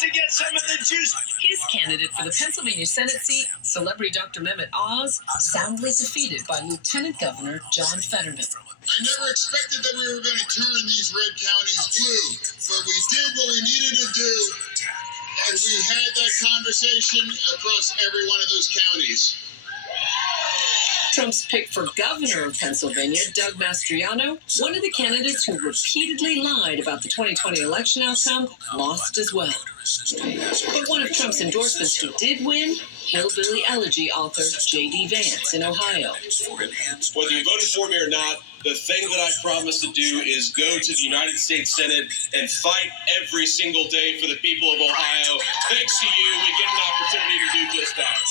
To get some of the juice. His candidate for the Pennsylvania Senate seat, celebrity Dr. Mehmet Oz, soundly defeated by Lieutenant Governor John Fetterman. I never expected that we were going to turn these red counties blue, but we did what we needed to do, and we had that conversation across every one of those counties. Trump's pick for governor of Pennsylvania, Doug Mastriano, one of the candidates who repeatedly lied about the 2020 election outcome, lost as well. But one of Trump's endorsements who did win, hillbilly elegy author J.D. Vance in Ohio. Whether you voted for me or not, the thing that I promise to do is go to the United States Senate and fight every single day for the people of Ohio. Thanks to you, we get an opportunity to do just that.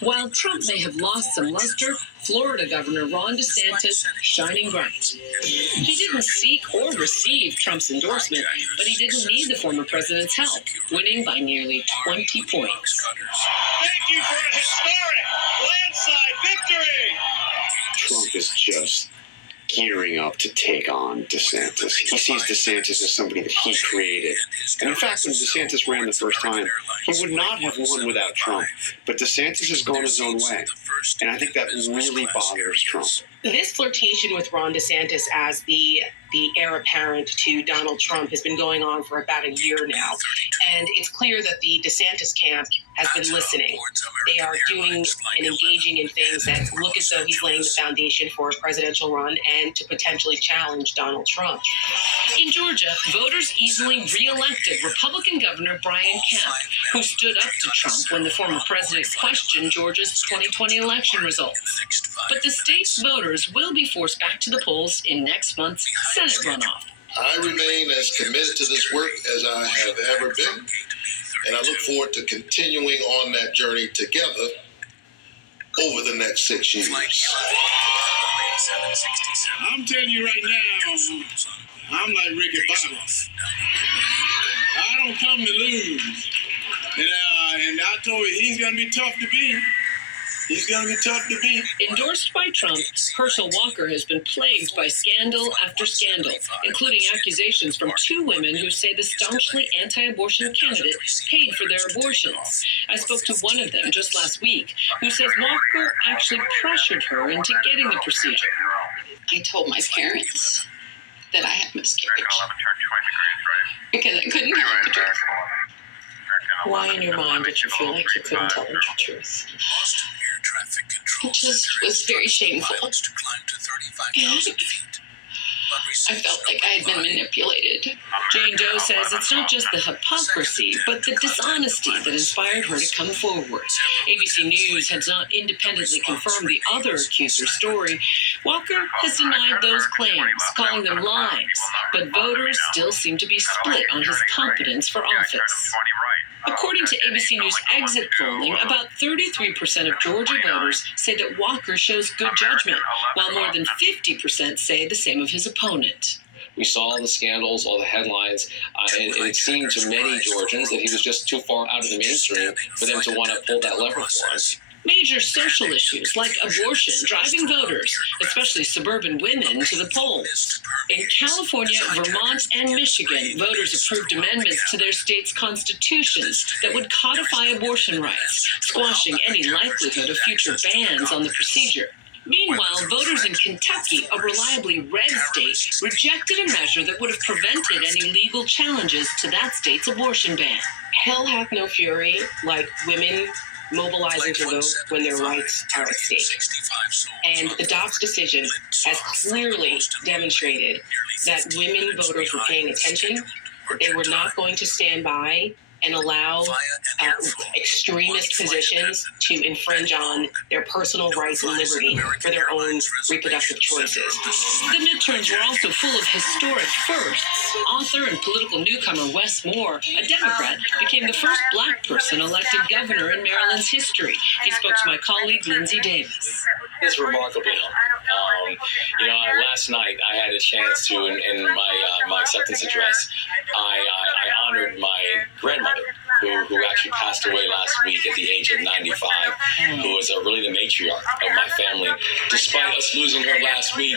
While Trump may have lost some luster, Florida Governor Ron DeSantis shining bright. He didn't seek or receive Trump's endorsement, but he didn't need the former president's help, winning by nearly 20 points. Thank you for a historic landslide victory! Trump is just gearing up to take on DeSantis. He sees DeSantis as somebody that he created. And in fact, when DeSantis ran the first time, he would not have won without Trump. But DeSantis has gone his own way. And I think that really bothers Trump. This flirtation with Ron DeSantis as the heir apparent to Donald Trump has been going on for about a year now. And it's clear that the DeSantis camp has been listening. They are doing and engaging in things that look as though he's laying the foundation for a presidential run and to potentially challenge Donald Trump. In Georgia, voters easily re-elected Republican Governor Brian Kemp, who stood up to Trump when the former president questioned Georgia's 2020 election results. But the state's voters will be forced back to the polls in next month's Senate runoff. I remain as committed to this work as I have ever been, and I look forward to continuing on that journey together over the next 6 years. I'm telling you right now, I'm like Ricky Bobby. I don't come to lose. And I told you, he's going to be tough to beat. He's going to be tough to beat. Endorsed by Trump, Herschel Walker has been plagued by scandal after scandal, including accusations from two women who say the staunchly anti-abortion candidate paid for their abortions. I spoke to one of them just last week, who says Walker actually pressured her into getting the procedure. I told my parents that I had miscarriage because I couldn't tell them the truth. Why in your mind did you feel like you couldn't tell them the truth? It just was very shameful. And I felt like I had been manipulated. Jane Doe says it's not just the hypocrisy, but the dishonesty that inspired her to come forward. ABC News has not independently confirmed the other accuser's story. Walker has denied those claims, calling them lies, but voters still seem to be split on his competence for office. According to ABC News exit polling, about 33% of Georgia voters say that Walker shows good judgment, while more than 50% say the same of his opponent. We saw all the scandals, all the headlines, and it seemed to many Georgians that he was just too far out of the mainstream for them to want to pull that lever for us. Major social issues like abortion driving voters, especially suburban women, to the polls. In California, Vermont, and Michigan, voters approved amendments to their state's constitutions that would codify abortion rights, squashing any likelihood of future bans on the procedure. Meanwhile, voters in Kentucky, a reliably red state, rejected a measure that would have prevented any legal challenges to that state's abortion ban. Hell hath no fury like women mobilizing to vote when their rights are at stake. And the Dobbs decision has clearly demonstrated that women voters were paying attention. They were not going to stand by and allow extremist positions to infringe on their personal rights and liberty for their own reproductive choices. The midterms were also full of historic firsts. Author and political newcomer Wes Moore, a Democrat, became the first black person elected governor in Maryland's history. He spoke to my colleague Lindsay Davis. It's remarkable. Last night I had a chance to, in my acceptance address, I honored my grandmother, who actually passed away last week at the age of 95, who was really the matriarch of my family. Despite us losing her last week,